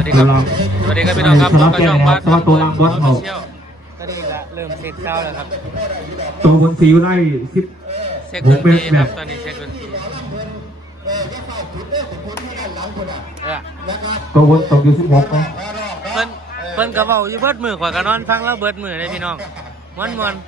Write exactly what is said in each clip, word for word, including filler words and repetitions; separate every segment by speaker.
Speaker 1: ดีครับสวัสดีครับพี่น้องครับผมกระช่องบ้าน
Speaker 2: ตัวลังบอลเขา
Speaker 1: ก็ดีละเริ่มเช็คเช้าแล้วครับ
Speaker 2: ตัวบนสีอยู่ไล่สิบ
Speaker 1: เช็คดนตรีครับตอนนี้เช็คดนตรีเออ
Speaker 2: ตัวบนตกอยู่สิบหกนะ
Speaker 1: เพิ่นเพิ่นกระเป๋าอยู่เบิดมือขวากระนอนฟังแล้วเบิดมือเลยพี่น้องม้วนม้วน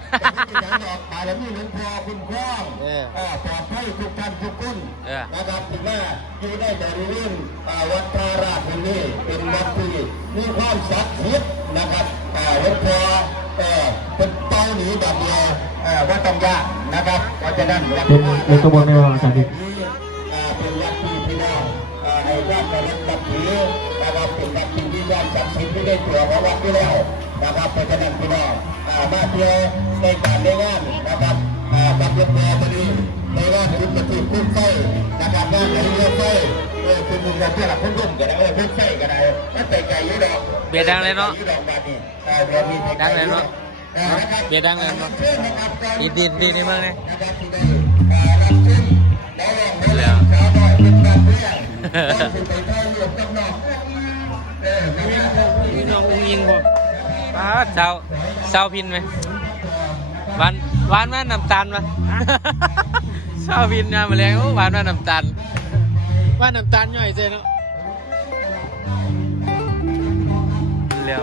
Speaker 1: เออปลอดภัยทุกท่านทุกคนนะครับถึงแม้อยู่ได้แต่เรื่องวัดพระราชนี้เป็นวัดที่มีความศักดิ์สิทธิ์นะครับวัดพระเป็นเต้าหนีแบบเดียววัดต้องยากนะครับเพราะฉะนั้นวัดพระราช
Speaker 2: เป็นตัวบนในวันอาจารย์ดิ
Speaker 1: เป็นวัดที่พี่น้องให้ความเคารพนับถือนะครับเป็นวัดที่มีความศักดิ์สิทธิ์ที่ได้ตัวของวัดที่แล้วนะครับเพราะฉะนั้นพี่น้องมาเที่ยวในการในงานนะครับบัตรเรือพอดีในงานคุณจะถูกพุ่งไส้นะครับงานไหนเรือไส้เออคุณมึงจะเพื่อหลักพุ่งรุ่งกันนะเออพุ่งไส้กันนะมันเตะไก่ยี่ดอกเบียดังเลยเนาะดังเลยเนาะเบียดังเลยเนาะดีดีดีในเมืองเลยแล้วพี่น้องอุ้งยิงบ่ป้าเจ้าเจ้าพินไหมหวานหวานว่าน้ำตาลมาเจ้าพินนะมาเลี้ยงหวานว่าน้ำตาลว่าน้ำตาลย่อยเจเนาะแล้ว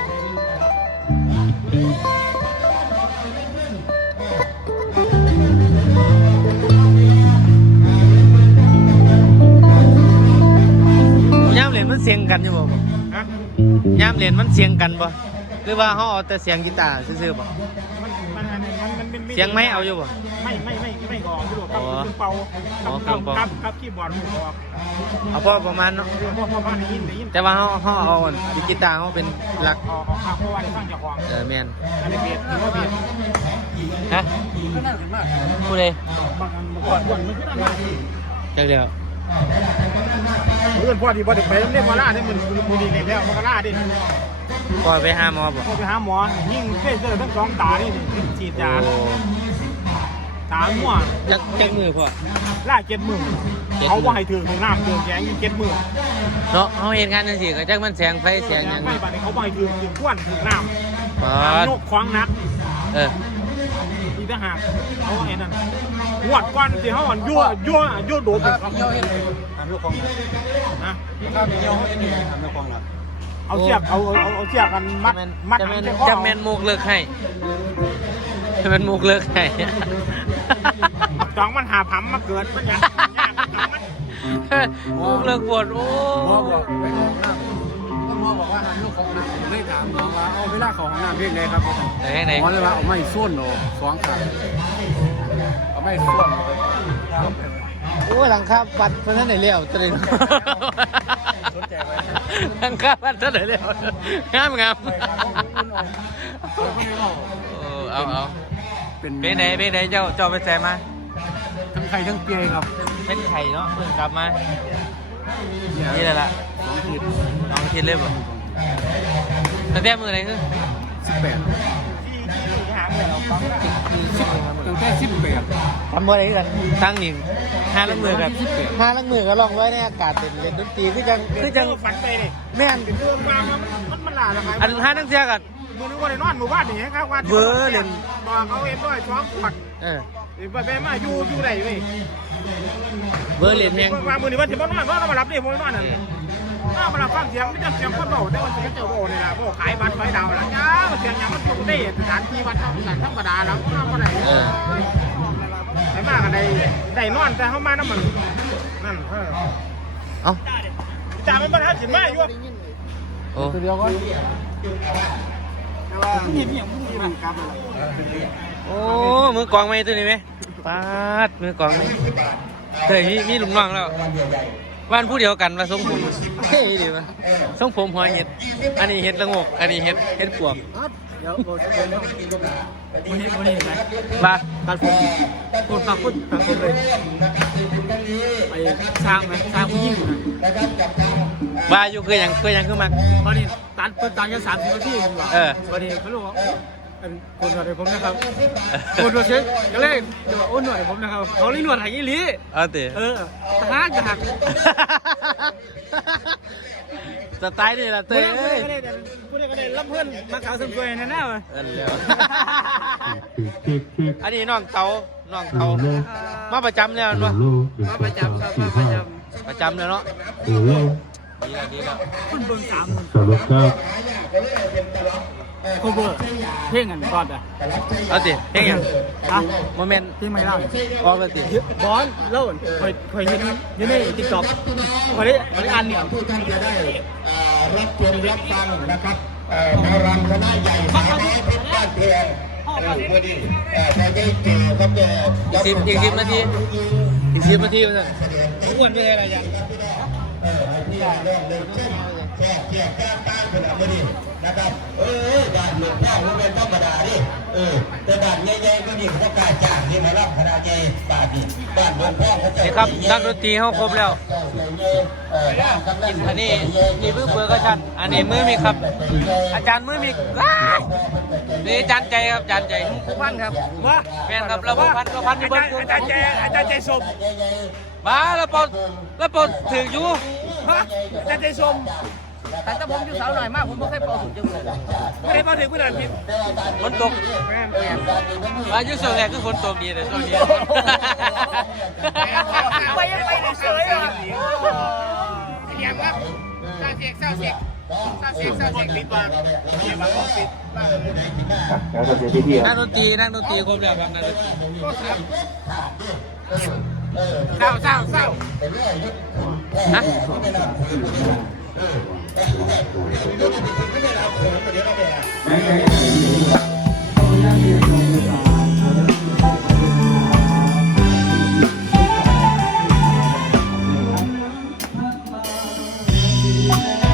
Speaker 1: ย่ามเหรียญมันเสียงกันอยู่บ่ย่ามเหรียญมันเสียงกันบ่หรือว่าเขาเอาแต่เสียงกีตาร์ซื่อๆบ่เสียงไม่เอาอยู่บ่
Speaker 3: ไม่ไม่ไม่ไม่กองอยู่กับเป่ากับกับกับคีย์บอร์ดหูบอก
Speaker 1: เอาพอประมาณเนาะ
Speaker 3: พอพอมาได้ยินได้ยิน
Speaker 1: แต่ว่าเขาเขาเอาดิกีตาร์เขาเป็นหลัก
Speaker 3: อ๋ออ๋อเพราะว่าได้ฟังจากของ
Speaker 1: เออแม่น
Speaker 3: อันนี้เบียดหรือว่าเบียด
Speaker 1: ฮะ
Speaker 3: ก็น่าสนมาก
Speaker 1: ผู้ใด
Speaker 3: บางก่อนก่อนมันก็น่า
Speaker 1: จักเดียว
Speaker 3: เพื่อนพ่อที่บ่ได้ไปเรียกว่าล่าได้มันมือดีเลยแล้วมันก็ล่าดิ
Speaker 1: ปล่อยไปหาหมอบ่
Speaker 3: ปล่อยไปหาหมอยิ่งเส้นเส้นทั้งสองตานี่ฉีดยาตามั่ว
Speaker 1: จักจักมือพ่อ
Speaker 3: ล่าเจ็ดมือเขาว่าให้ถือน้ำถือแกงเจ็ดมือ
Speaker 1: เนาะเขาเห็นกันจังซี่ก็จักมันแสงไฟแสงหยัง
Speaker 3: ไม่บัดนี้เขาว่าให้ถือถือก้วนถือน้ำ
Speaker 1: อ๋
Speaker 3: อนกขวางนัก
Speaker 1: เออ
Speaker 3: อีทหารเขาว่าไอ้นั่นหวดก้อนที่เขาอ่อนยั่วยั่วยั่วโดดเป็นเขาเห็นเลยทำลูกคองนะข้าวเดียวเห็นเลยทำลูกคองละเอาเชือกเอาเอาเอาเชือกกันมัดมัด
Speaker 1: จะแมนมุกเลิกให้จะเป็นมุกเลิกให้
Speaker 3: จองมันหาผัมมาเกิดมันยังยากมัน
Speaker 1: มุกเลิกปวดโอ้
Speaker 3: หมอบอกไปห้องน้ำก็หมอบอกว่าหันลูกของน้ำไม่ถามหมอว่าเอาเวลาของน้ำเพียงใดครับ
Speaker 1: แต่ไหน
Speaker 3: หมอเลยว่าเอาไม้ส้นโหสองขาเอาไม้ส้น
Speaker 1: โอ้หลังคาปัดเพื่อนไหนเลี้ยวจะเลยหลังคาปัดเพื่อนไหนเลี้ยวงามงามเอาเอาเป็นไหนเป็นไหนเจ้าเจ้าไปแจมา
Speaker 3: ทั้งไข่ทั้งเปียครับ
Speaker 1: เป็นไข่เนาะเพิ่งกลับมานี่แหละละ
Speaker 3: สองที
Speaker 1: สองทีเลยบ่ตั้งแต่มือไหนคือ
Speaker 3: สิบแปดตั้งแต่สิบแปด
Speaker 1: ทำอะไรกันตั้งหนิงห้าลังมือกันห้าลังมือก็ลองไว้ในอากาศเป็นเล่นดนตรีคือจังคือจัง
Speaker 3: ฝันไปเลย
Speaker 1: แม่น
Speaker 3: เรื่องมามันมันหลาละครับ
Speaker 1: อันห้าลังเสียกัน
Speaker 3: มือนึกว่าในนอนหมู่บ้านนี่ครับว่า
Speaker 1: เวอร์เล่น
Speaker 3: บอกเขาเองด้วยช้อมผัด
Speaker 1: เออ
Speaker 3: ไปไปมาอยู่อยู่ไหนเว้ย
Speaker 1: เวอร์เล่นแม่ง
Speaker 3: มามือนี่ว่าจะมานอนว่ามารับนี่ผมนอนนั่นถ้ามารับฟังเสียงไม่จำเสียงคนโบแต่ว่าเสียงเจ้าโบนี่แหละโบขายบัตรไฟดาวละจ้าเสียงอย่างมันถูกได้สถานที่วัดต้องการธรรมดาแล้วก็มาไหนไอ้มากกันได้ได้นอนแต่เขามาน้ำมันนั่นเออ
Speaker 1: เอา
Speaker 3: จ่ามันประทับสิมาอยู่
Speaker 1: โอ้
Speaker 3: เดียวก็นี่นี่ยังไม่ได้กลับ
Speaker 1: โอ้มือกองไหมตัวนี้ไหมปาดมือกองไหมเคยมีมีหลุมน้องแล้วบ้านผู้เดียวกันมาทรงผมเฮ้ยดีป่ะทรงผมหัวเห็ดอันนี้เห็ดละงกอันนี้เห็ดเห็ดปวก
Speaker 3: เดี๋ยวโบเดี๋ยววันนี้วันนี้ไหม
Speaker 1: บ้า
Speaker 3: การผมพูดฟังพูดฟังผมเลยไปสร้างไหมสร้างผู้หญิง
Speaker 1: บ้าอยู่คือยังคือยังคือมัน
Speaker 3: พอดีตัดเปิดตัดแค่สามสิบนาทีกันว่ะ
Speaker 1: เออ
Speaker 3: พอดีเขารู้ว่าเป็นคนหนวดผมนะครับคนหนวดเช็คก็เลยเดี๋ยวโอนหน่วยผมนะครับเขาลิ้นหนวดหายยี่ลี
Speaker 1: เอาเต๋
Speaker 3: เออทหารจะหัก
Speaker 4: สไตล์นี่แหละเต้
Speaker 3: ผู้
Speaker 4: ย
Speaker 3: ใด
Speaker 4: เอ้ย
Speaker 3: ผู้ใดก็ได้รับเพื่อนมาขาวสมสวยแน่ๆเลย
Speaker 4: เออแล้ว
Speaker 2: ทีทีที
Speaker 4: อันนี้น้องเตาน้องเตา
Speaker 2: โล
Speaker 4: มาประจำแล้ว
Speaker 2: โล
Speaker 4: วะ
Speaker 2: โล
Speaker 3: มาประจำครับมาประจ
Speaker 4: ประจำเลยเนาะ
Speaker 2: โลโล
Speaker 4: ดีแล้วดีแล้ว
Speaker 3: ำคุณเบิ่งสาม
Speaker 2: สรุปครับ
Speaker 3: โคเวอร์เพลงกันก่อนอ่ะ
Speaker 4: เอาสิเฮ้ยยัง
Speaker 3: อ่ะ
Speaker 4: โมเมนต์
Speaker 3: เพลงไม่เล่า
Speaker 4: ออกเลยสิ
Speaker 3: บอลเล่าคอยคอยเห็นอยู่ในติ๊กต็อกวันนี้วันนี้อันเนี่ย
Speaker 1: ทุกท่านจะได้เอ่อรับชมรับฟังนะครับเอ่อดารำคณะใหญ่สาวน้อยเพชรบ้านเพลงเออพอดีเอ่อพอได้เจอครับเจอ
Speaker 4: อีกสิบอีกสิบนาทีอีกสิบนาทีมันอ้วนไปอะไรยัง
Speaker 1: เออให้พี่น้องเริ่มเล่นเช่นแค่เกี่ยวแก้ต้านขนาดนี้นะครับเออด่านหลวงพ่อมันเป็นธรรมดาดิเออแต่ด่านใหญ่ๆก็นี่เขากล้าจ้างนี่มารับคณะใหญ่บาทนี่บ้านหลวงพ่อเขาจะ
Speaker 4: นี่ครับนักดนตรีเขาครบแล้ว
Speaker 1: เออด้านกำนัน
Speaker 4: อันนี้นี่มือเบอร์กระชันอันนี้มือมีครับ อาจารย์มือมีว้ายนี่อาจารย์ใจครับอาจารย์ใจผู้พันครับ
Speaker 3: ว่า
Speaker 4: แฟนครับเราผู้พันก็พันอยู่เบิ้ง
Speaker 3: อาจารย์ใจอาจารย์ใจสม
Speaker 4: มาแล้วปนแล้วปนถืออยู่
Speaker 3: ฮะอาจารย์ใจสม
Speaker 5: แต่ถ้าผมอยู่สาวหน่อยมากผมไม่เคยเป่าสุดจังเลย
Speaker 3: ไม่ได้มาถึงไม่ได้ผิด
Speaker 4: ฝนตกมาอยู่ส่วนแรกคือฝนตกดีเลยช่วงนี้
Speaker 5: ไปยังไปเฉยๆอ่ะ
Speaker 3: เยี่ยมครับเศร้าเสียกเศร้าเสียกเศร้าเสียกเศร้าเสียกปิดปากเยี่ยมมากปิด
Speaker 2: แล้วก็เสียที่ที่
Speaker 4: นักดนตรีนักดนตรีครบแล้วครับนักดนตรี
Speaker 3: เศร้าเศร้าเศร้า
Speaker 4: ฮะ
Speaker 2: เ